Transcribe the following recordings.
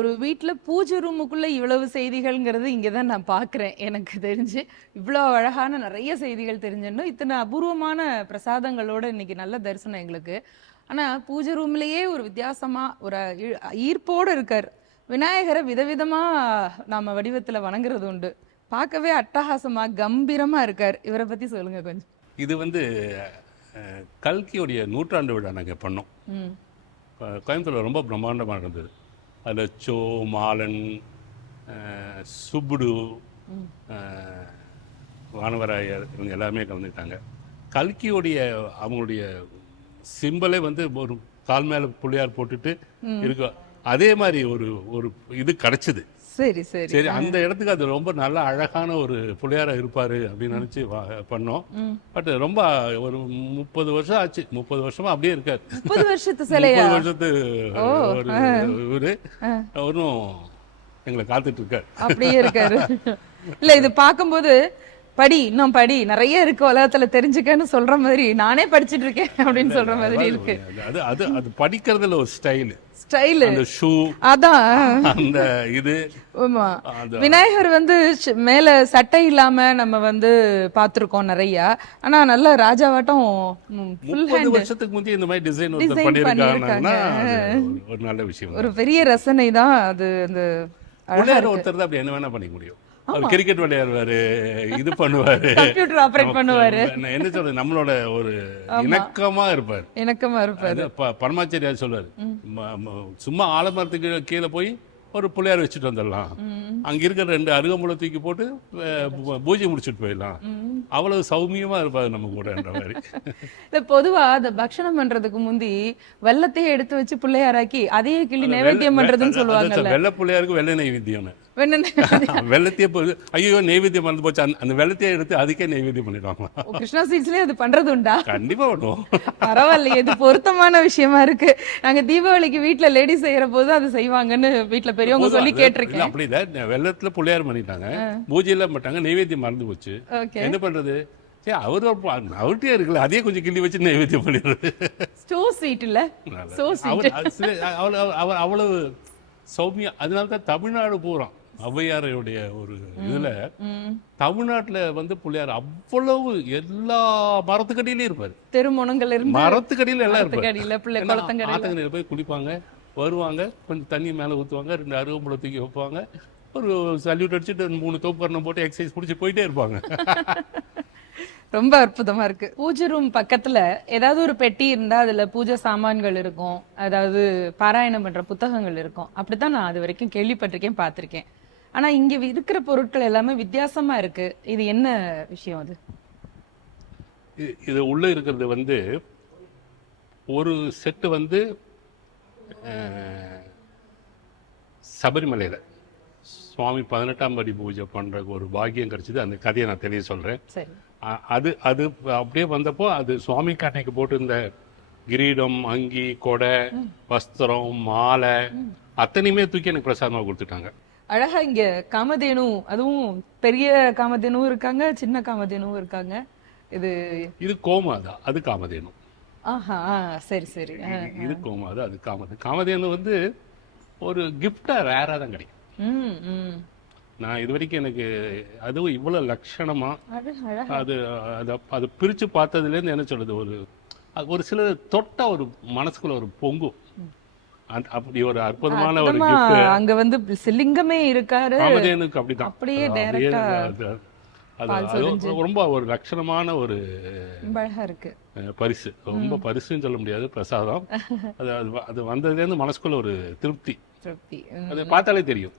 ஒரு வீட்ல பூஜை ரூமுக்குள்ள இவ்வளவு செய்திகள்ங்கிறது இங்க தான் நான் பார்க்குறேன். எனக்கு தெரிஞ்சு. இவ்வளோ அழகான நெறைய செய்திகள் தெரிஞ்சுடணும். இத்தனை அபூர்வமான பிரசாதங்களோட இன்னைக்கு நல்ல தரிசனம் எங்களுக்கு. ஆனா பூஜை ரூம்லயே ஒரு வித்தியாசமா ஒரு ஈர்ப்போட இருக்கார். விநாயகர விதவிதமா நாம வடிவத்துல வணங்குறது உண்டு. பார்க்கவே அட்டகாசமா, கம்பீரமா இருக்கார். இவர பத்தி சொல்லுங்க கொஞ்சம். இது வந்து கல்கியோடைய நூற்றாண்டு விழா நாங்கள் பண்ணோம். ம். கோயம்புத்தூரில் ரொம்ப பிரம்மாண்டமாக இருந்தது. அதில் சோ, மாலன், சுப்புடு, வானவராயர் இவங்க எல்லாமே கலந்துக்கிட்டாங்க. கல்கியோடைய அவங்களுடைய சிம்பலே வந்து ஒரு கால் மேலே புள்ளியார் போட்டுட்டு இருக்கு. அதே மாதிரி ஒரு ஒரு இது கிடச்சிது. சரி சரி சரி, அந்த இடத்துக்கு அது ரொம்ப நல்ல அழகான ஒரு புள்ளியாரா இருப்பாரு அப்படின்னு நினைச்சு பண்ணோம். பட் ரொம்ப ஒரு 30 வருஷம் ஆச்சு. 30 வருஷமா அப்படியே இருக்காரு. 30 வருஷத்து சிலையா? 30 வருஷத்து ஒரு இவரு அவரும் எங்களை காத்துட்டு இருக்காரு. அப்படியே இருக்காரு. இல்ல இது பார்க்கும்போது படி இன்னும் படி நிறைய இருக்கு உலகத்துல தெரிஞ்சுக்கன்னு சொல்ற மாதிரி நானே படிச்சிட்டு இருக்கேன் அப்படின்னு சொல்ற மாதிரி இருக்கு. அது அது அது படிக்கிறதுல ஒரு ஸ்டைல் ஸ்டைல் ஷூ அதான் அந்த இது. ஆமா, விநாயகர் வந்து மேல சட்டை இல்லாம நம்ம வந்து பாத்துருக்கோம் நிறைய. ஆனா நல்ல ராஜாவாட்டம் 30 வருஷத்துக்கு முந்தைய இந்த மாதிரி டிசைன் பண்ணிருக்காங்கன்னா ஒரு நல்ல விஷயம். ஒரு பெரிய ரசனை தான் அது. அந்த ஒருத்தர் தான் அப்படி என்ன வேணா பண்ணிக்க முடியும். அவர் கிரிக்கெட் விளையாடுவாரு, இது பண்ணுவாரு, கம்ப்யூட்டர் ஆபரேட் பண்ணுவாரு. என்ன சொல்றது, நம்மளோட ஒரு இணக்கமா இருப்பாரு. பரமாச்சாரியார் சொல்வாரு, சும்மா ஆலமரத்துக்கு கீழே போய் ஒரு புள்ளையார் வச்சுட்டு வந்துடலாம், அங்க இருக்கிற 2 அருகம்புல தூக்கி போட்டு பூஜை முடிச்சுட்டு போயிடலாம், அவ்வளவு சௌமியமா இருப்பாரு நம்ம கூடன்ற மாதிரி. இல்ல பொதுவா அந்த பக்ஷணம் பண்றதுக்கு முந்தி வெள்ளத்தையே எடுத்து வச்சு பிள்ளையாராக்கி அதையே கிள்ளி நைவேத்தியம் பண்றதுன்னு சொல்லுவாங்க. வெள்ளை பிள்ளையாருக்கு வெள்ளை நைவேத்தியம். வெள்ளத்தையே ஐயோ நைவேத்தியம் மறந்து போச்சு, அந்த வெள்ளத்தையே எடுத்து அதுக்கே நைவேத்தியம் பண்ணிடுவாங்க. கிருஷ்ணா சீட்ஸ்லயே அது பண்றது உண்டா? கண்டிப்பா பண்ணுவோம். பரவாயில்லையே, இது பொருத்தமான விஷயமா இருக்கு. நாங்க தீபாவளிக்கு வீட்டுல லேடிஸ் செய்யற போது அது செய்வாங்கன்னு வீட்டுல பெரியவங்க சொல்லி கேட்டிருக்கேன். அப்படிதான் வெள்ளத்துல புள்ளையார் பண்ணிட்டாங்க, பூஜை எல்லாம் பண்ணிட்டாங்க, நைவேத்தியம் மறந்து போச்சு. என்ன பண்றது, அவர்கிட்டயே இருக்குல்ல, அதே கொஞ்சம் கிள்ளி வச்சு நைவேத்தியம் பண்ணிடுறது. அவ்வளவு சௌமியா. அதனாலதான் தமிழ்நாடு பூரா ஔவையாருடைய ஒரு இதுல தமிழ்நாட்டுல வந்து பிள்ளையார் அவ்வளவு எல்லா மரத்துக்கடியிலயும் இருப்பாரு. தெருமுனங்கள் மரத்துக்கடியில எல்லாம் இருப்பாரு. ஆத்தங்கரையில போய் குளிப்பாங்க, வருவாங்க, கொஞ்சம் தண்ணி மேல ஊத்துவாங்க, 2 அருகம்புல தூக்கி வைப்பாங்க, ஒரு சல்யூட் அடிச்சுட்டு 3 தோப்புக்கரணம் போட்டு எக்ஸசைஸ் முடிச்சு போயிட்டே இருப்பாங்க. ரொம்ப அற்புதமா இருக்கு. பூஜை ரூம் பக்கத்துல ஏதாவது ஒரு பெட்டி இருந்தா அதுல பூஜை சாமான்கள் இருக்கும், அதாவது பாராயணம் பண்ற புத்தகங்கள் இருக்கும். அப்படித்தான் நான் அது வரைக்கும் கேள்விப்பட்டிருக்கேன், பார்த்திருக்கேன். ஆனா இங்க இருக்கிற பொருட்கள் எல்லாமே வித்தியாசமா இருக்கு. இது என்ன விஷயம்? அது இது உள்ள இருக்கிறது வந்து ஒரு செட்டு வந்து சபரிமலையில சுவாமி 18ஆம் படி பூஜை பண்ற ஒரு பாக்கியம் கிடைச்சது. அந்த கதையை நான் தெரிய சொல்றேன். அது அது அப்படியே வந்தப்போ அது சுவாமிக்கு அன்னைக்கு போட்டு இந்த கிரீடம், அங்கி, கொடை, வஸ்திரம், மாலை அத்தனையுமே தூக்கி எனக்கு பிரசாதமாக கொடுத்துட்டாங்க. அழகா இங்க காமதேனு, அதுவும் பெரிய காமதேனும் இருக்காங்க, சின்ன காமதேனும் இருக்காங்க. இது கோமாதா, அது காமதேனு. ஆஹா, சரி சரி. இது கோமாதா, அது காமதேனு. காமதேனு வந்து ஒரு கிஃப்டா ரேரா தான் கிடைக்கும். நான் இது வரைக்கும் எனக்கு அதுவும் இவ்வளவு லட்சணமா அது அது பிரிச்சு பார்த்ததுலேருந்து என்ன சொல்றது, ஒரு சில தொட்ட ஒரு மனசுக்குள்ள ஒரு பொங்கும். அப்படி ஒரு அற்புதமான ஒரு கிஃப்ட். அங்க வந்து சிலிங்கமே இருக்காரு காமதேனுக்கு. அப்படிதான், அப்படியே டைரக்டா அது ரொம்ப ஒரு லட்சணமான ஒரு இருக்கு பரிசு. ரொம்ப பரிசுன்னு சொல்ல முடியாது, பிரசாதம். அது வந்ததுலேருந்து மனசுக்குள்ள ஒரு திருப்தி. அது பார்த்தாலே தெரியும்.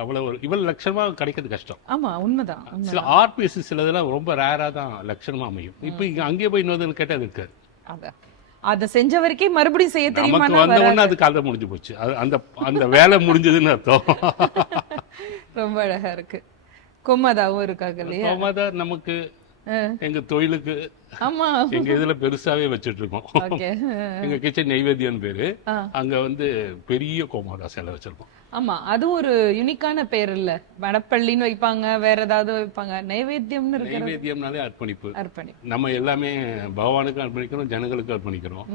அவ்வளவு இவ்வளவு லட்சணமா கிடைக்கிறது கஷ்டம். ஆமா, உண்மைதான். சில ஆர்ட் பீஸ் சிலதெல்லாம் ரொம்ப ரேரா தான் லட்சணமா அமையும். இப்ப இங்க அங்கேயே போய் இன்னொரு கேட்டது இருக்காது. அத செஞ்ச வரைக்கும் மறுபடியும் செய்ய தெரியுமா? வந்த உடனே அது கதை முடிஞ்சு போச்சு, அந்த அந்த வேலை முடிஞ்சதுன்னு அர்த்தம். ரொம்ப அழகா இருக்கு. கொமாதாவும் இருக்காங்க இல்லையா? கொமாதா நமக்கு எங்க தொழிலுக்கு எங்க இதுல பெருசாவே வச்சிட்டு இருக்கோம். எங்க கிச்சன் நெய்வேத்தியம் பேரு. அங்க வந்து பெரிய கோமாதா சிலை வச்சிருக்கோம். ஆமா, அது ஒரு யூனிக்கான பேர் இல்ல? வடப்பள்ளின்னு வைப்பாங்க, வேற ஏதாவது வைப்பாங்க. நைவேத்தியம்னு இருக்கு. நைவேத்தியம்னாலே அர்ப்பணிப்பு. நம்ம எல்லாமே பகவானுக்கு அர்ப்பணிக்கிறோம், ஜனங்களுக்கு அர்ப்பணிக்கிறோம்.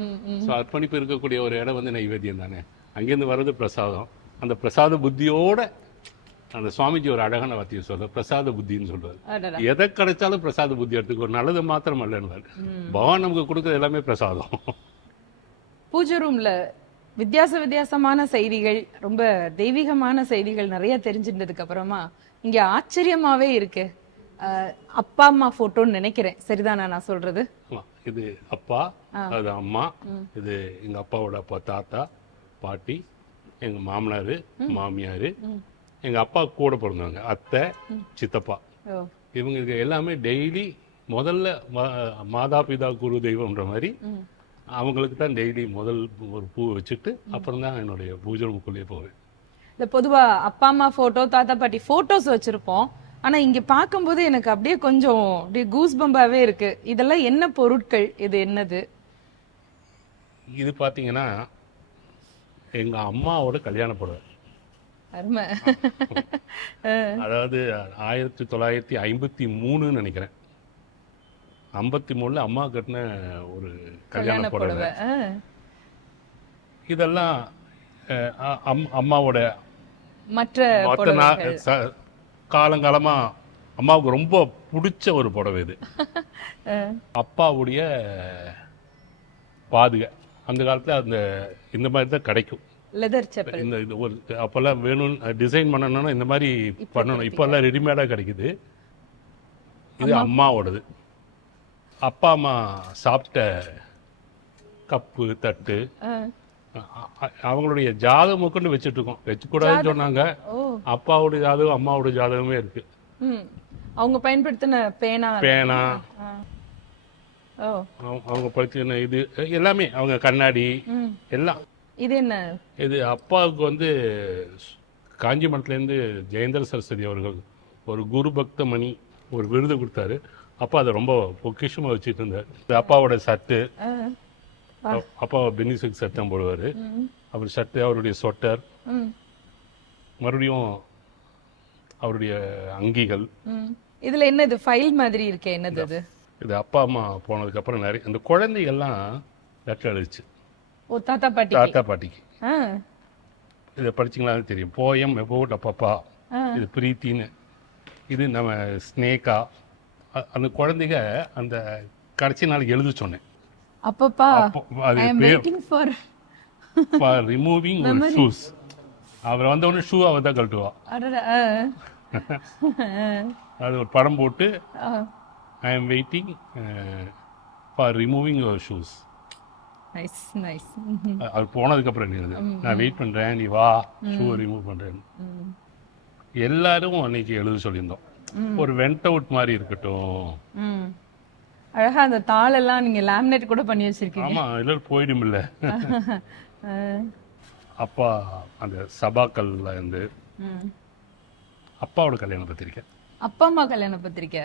அர்ப்பணிப்பு இருக்கக்கூடிய ஒரு இடம் வந்து நைவேத்தியம் தானே. அங்கிருந்து வர்றது பிரசாதம். அந்த பிரசாத புத்தியோட அந்த சுவாமிஜி ஒரு அழகான வார்த்தையை சொல்ற பிரசாத புத்தின்னு சொல்றாரு. அடடா. எதை கிடைச்சாலும் பிரசாத புத்தி எடுத்துக்கோ, நல்லது மாத்திரம் அல்லன்னு. பகவான் நமக்கு கொடுக்குறது எல்லாமே பிரசாதம். பூஜை ரூம்ல வித்தியாசமான செய்திகள், ரொம்ப தெய்வீகமான செய்திகள் நிறைய தெரிஞ்சிருந்ததுக்கு அப்புறமா இங்க ஆச்சரியமாவே இருக்கு. அப்பா அம்மா போட்டோன்னு நினைக்கிறேன், சரிதானா நான் சொல்றது? ஆமா, இது அப்பா, அது அம்மா, இது எங்க அப்பாவோட அப்பா, தாத்தா, பாட்டி, எங்க மாமனாரு, மாமியாரு, எங்க அப்பா கூட பிறந்தவங்க அத்தை, சித்தப்பா. ஓ. இவங்களுக்கு எல்லாமே டெய்லி முதல்ல மாதா பிதா குரு தெய்வம்ன்ற மாதிரி அவங்களுக்கு தான் டெய்லி முதல் ஒரு பூ வச்சுட்டு அப்புறம் தான் என்னுடைய பூஜை ரூமுக்குள்ளேயே போவேன். இந்த பொதுவா அப்பா அம்மா போட்டோ, தாத்தா பாட்டி போட்டோஸ் வச்சிருப்போம். ஆனா இங்க பார்க்கும்போது எனக்கு அப்படியே கொஞ்சம் அப்படியே கூஸ் பம்பாவே இருக்கு. இதெல்லாம் என்ன பொருட்கள், இது என்னது? இது பாத்தீங்கன்னா எங்க அம்மாவோட கல்யாண புடவை. அருமை. அதாவது 1953 நினைக்கிறேன். 53ல அம்மா கட்டின ஒரு கல்யாண புடவை. இதெல்லாம் அம்மாவோட மற்ற காலங்காலமா அம்மாவுக்கு ரொம்ப பிடிச்ச ஒரு புடவை இது. அப்பாவுடைய பாதுகை அந்த காலத்துல அந்த இந்த மாதிரி தான் கிடைக்கும். லெதர் செப்பல். இந்த இது ஒரு அப்பெல்லாம் வேணும் டிசைன் பண்ணணும்னா இந்த மாதிரி பண்ணணும். இப்பெல்லாம் ரெடிமேடா கிடைக்குது. இது அம்மாவோடது. அப்பா அம்மா சாப்பிட்ட கப்பு, தட்டு, அவங்களுடைய ஜாதகம் கொண்டு வச்சுட்டு இருக்கோம். வச்சுக்கூடாதுன்னு சொன்னாங்க. அப்பாவோட ஜாதகம் அம்மாவோட ஜாதகமே இருக்கு. அவங்க பயன்படுத்தின பேனா, அவங்க படிச்சின இது எல்லாமே, அவங்க கண்ணாடி எல்லாம். இது என்ன? இது அப்பாவுக்கு வந்து காஞ்சிமடத்துலேருந்து ஜெயேந்திர சரஸ்வதி அவர்கள் ஒரு குரு பக்த மணி ஒரு விருது கொடுத்தாரு. அப்பா அதை ரொம்ப பொக்கிஷமா வச்சுட்டு இருந்தார். அப்பாவோட சட்டு, அப்பா பெனிசுக்கு சட்டம் போடுவார். அவர் சட்டு, அவருடைய சொட்டர், மறுபடியும் அவருடைய அங்கிகள். இதுல என்னது ஃபைல் மாதிரி இருக்கே, என்னது அது? இது அப்பா அம்மா போனதுக்கு அப்புறம் நிறைய அந்த குழந்தைகள்லாம் லெட்டர் எழுதிச்சு. ஓ, தாத்தா பாட்டிக்கு. இதை படிச்சிங்களான்னு தெரியும். போயம் அபவுட் அப்பா, இது பிரீத்தின்னு, இது நம்ம ஸ்னேகா. அந்த குழந்தைங்க அந்த கடைசி நாளைக்கு எழுத சொன்னேன். அப்பப்பா ரிமூவிங் ஷூஸ். அவர் வந்த உடனே ஷூ அவ தான் கழட்டுவா. அது ஒரு படம் போட்டு I am waiting for removing your shoes. அவர் போனதுக்கு அப்புறம் நான் வெயிட் பண்றேன், நீ வா, ஷூ ரிமூவ் பண்றேன். எல்லாரும் அன்னைக்கு எழுத சொல்லியிருந்தோம். ஒரு வெண்ட் அவுட் மாதிரி இருக்கட்டும். அழகா அந்த தாளெல்லாம் நீங்க லேமினேட் கூட பண்ணி வச்சிருக்கீங்க. ஆமா, எல்லாரும் போயிடும் இல்ல. அப்பா அந்த சபாக்கள்ல இருந்து அப்பாவோட கல்யாண பத்திரிக்கை, அப்பா அம்மா கல்யாண பத்திரிக்கை.